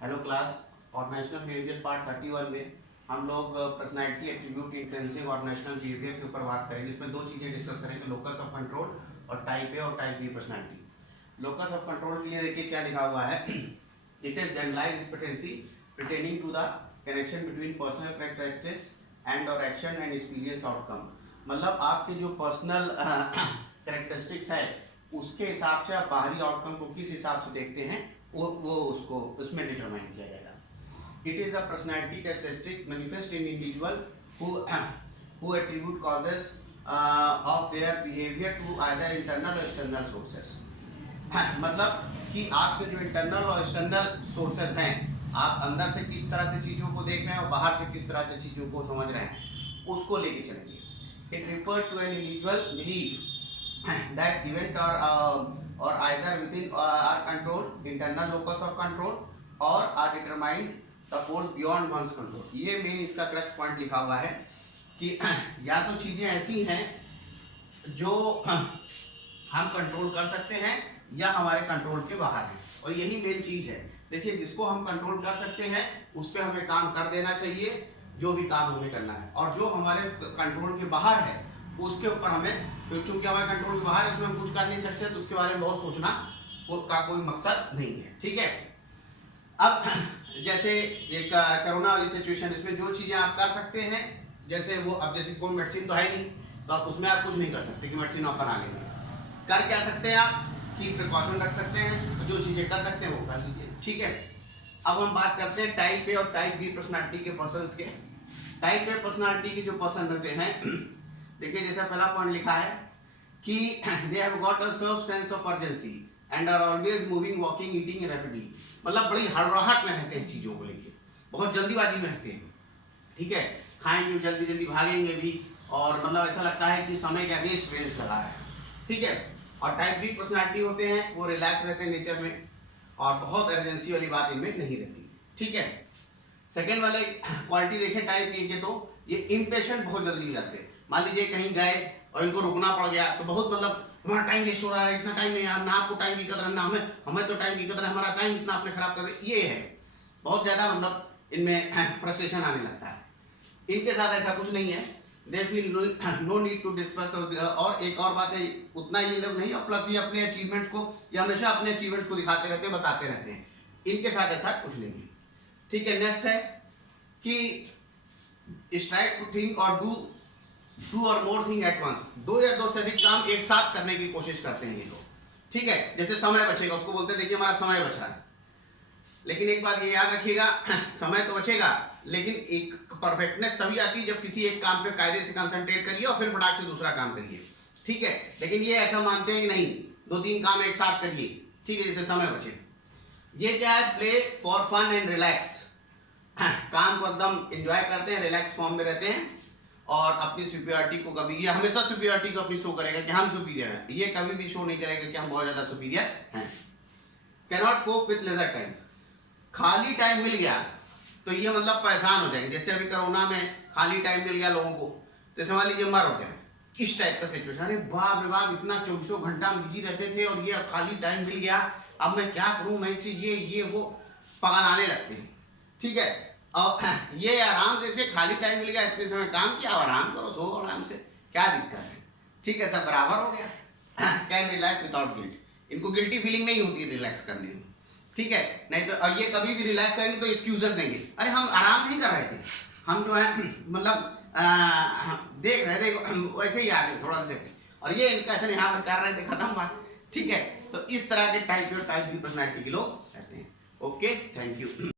Hello class, organisational behaviour part 31 में हम लोग personality attribute intensive organisational behaviour के ऊपर बात करेंगे। इसमें दो चीज़ें डिस्कस करेंगे, लोकस ऑफ कंट्रोल और टाइप ए और type B personality. Locus of control के लिए देखिए क्या लिखा हुआ है। It is generalised expectancy pertaining to the connection between personal characteristics and or action and experience outcome। मतलब आपके जो पर्सनल कैरेक्टरिस्टिक्स है उसके हिसाब से आप बाहरी आउटकम को किस हिसाब से देखते हैं वो उसको उसमें डिटरमाइन किया जाएगा। It is a personality characteristic manifest in individual who attribute causes of their behavior to either internal or external sources। मतलब कि आपके जो इंटरनल और एक्सटर्नल सोर्सेज हैं, आप अंदर से किस तरह से चीज़ों को देख रहे हैं और बाहर से किस तरह से चीज़ों को समझ रहे हैं, उसको लेके चलेंगे। It refer to an individual believe that event और either within our control, internal locus of control, और or determine the force beyond one's control. ये मेन इसका क्रक्स पॉइंट लिखा हुआ है कि या तो चीज़ें ऐसी हैं जो हम कंट्रोल कर सकते हैं या हमारे कंट्रोल के बाहर है, और यही मेन चीज़ है। देखिए, जिसको हम कंट्रोल कर सकते हैं उस पर हमें काम कर देना चाहिए, जो भी काम हमें करना है, और जो हमारे कंट्रोल के बाहर है उसके ऊपर हमें, तो चूंकि हमारे कंट्रोल के बाहर है उसमें हम कुछ कर नहीं सकते, तो उसके बारे में बहुत सोचना का कोई मकसद नहीं है। ठीक है, अब जैसे एक कोरोना वाली सिचुएशन, इसमें जो चीज़ें आप कर सकते हैं, जैसे वो, अब जैसे कोई मेडिसिन तो है नहीं, तो आप उसमें आप कुछ नहीं कर सकते कि मेडिसिन आप बना लेंगे। कर क्या सकते हैं आप कि प्रिकॉशन रख सकते हैं, तो जो चीज़ें कर सकते हैं वो कर लीजिए। ठीक है, अब हम बात करते हैं टाइप ए और टाइप बी पर्सनालिटी के पर्सन्स के। टाइप ए पर्सनालिटी के जो पर्सन रहते हैं, देखिए जैसा पहला पॉइंट लिखा है कि they have got a serve sense of urgency and are always moving, walking, eating rapidly. मतलब बड़ी हड़बड़ाहट में रहते हैं चीज़ों को लेके, बहुत जल्दीबाजी में रहते हैं। ठीक है, खाएंगे जल्दी जल्दी, भागेंगे भी, और मतलब ऐसा लगता है कि समय के अगेंस्ट रेस लगा रहे हैं। ठीक है, और टाइप बी पर्सनालिटी होते हैं, वो रिलैक्स रहते हैं नेचर में, और बहुत अर्जेंसी वाली बात इनमें नहीं रहती। ठीक है, सेकेंड वाले क्वालिटी देखें टाइप बी के, तो ये इम्पेशेंट बहुत जल्दी हो जाते हैं। मान लीजिए कहीं गए और इनको रुकना पड़ गया, तो बहुत मतलब हमारा टाइम वेस्ट हो रहा है, इतना टाइम नहीं यार, ना आपको टाइम की कदर है ना हमें तो टाइम की कदर है, हमारा टाइम इतना आपने खराब कर दिया, ये है बहुत ज़्यादा, मतलब इनमें फ्रस्ट्रेशन आने लगता है। इनके साथ ऐसा कुछ नहीं है, they feel no need to discuss. और एक और बात है, उतना ये लोग नहीं, और प्लस ये अपने अचीवमेंट्स को, ये हमेशा अपने अचीवमेंट्स को दिखाते रहते हैं, बताते रहते हैं। इनके साथ ऐसा कुछ नहीं है। ठीक है, नेक्स्ट है कि स्ट्राइव टू थिंक और डू टू और मोर थिंग एट वंस। दो या दो से अधिक काम एक साथ करने की कोशिश करते हैं ये लोग। ठीक है, जैसे समय बचेगा उसको बोलते हैं देखिए हमारा समय बच रहा है, लेकिन एक बात ये याद रखिएगा, समय तो बचेगा, लेकिन एक परफेक्टनेस तभी आती है जब किसी एक काम पे कायदे से कंसंट्रेट करिए और फिर फटाक से दूसरा काम करिए। ठीक है, लेकिन ये ऐसा मानते हैं कि नहीं, दो तीन काम एक साथ करिए। ठीक है, जैसे समय बचे। ये क्या है, play for fun and relax. काम को एकदम एंजॉय करते हैं, रिलैक्स फॉर्म में रहते हैं, और अपनी सुपीरियरिटी को कभी, ये हमेशा सुपीरियरिटी को अपनी शो करेगा कि हम सुपीरियर हैं, ये कभी भी शो नहीं करेगा कि हम बहुत ज्यादा सुपीरियर हैं। Cannot cope with leisure time. खाली टाइम मिल गया तो ये मतलब परेशान हो जाएंगे, जैसे अभी कोरोना में खाली टाइम मिल गया लोगों को, तो समझ लीजिए मर हो गया, इस टाइप का सिचुएशन। अरे बाप रे बाप, इतना 24 घंटा बिजी रहते थे और ये खाली टाइम मिल गया, अब मैं क्या करूं, मैं से ये वो पगलाने लगते हैं। ठीक है, और ये आराम से, खाली टाइम मिल गया, इतने समय काम किया, आराम करो, सो आराम से, क्या दिक्कत है। ठीक है, सब बराबर हो गया। Can relax without guilt. इनको गिल्टी फीलिंग नहीं होती है रिलैक्स करने में। ठीक है, नहीं तो ये कभी भी रिलैक्स करेंगे तो एक्सक्यूजेस देंगे, अरे हम आराम नहीं कर रहे थे, हम जो है मतलब देख रहे थे, वैसे ही आ गए थोड़ा सा, और ये इनका ऐसा यहाँ पर कर रहे थे, खत्म बात। ठीक है, तो इस तरह के टाइप और टाइप बी पर्सनैलिटी के लोग रहते हैं। Okay, thank you.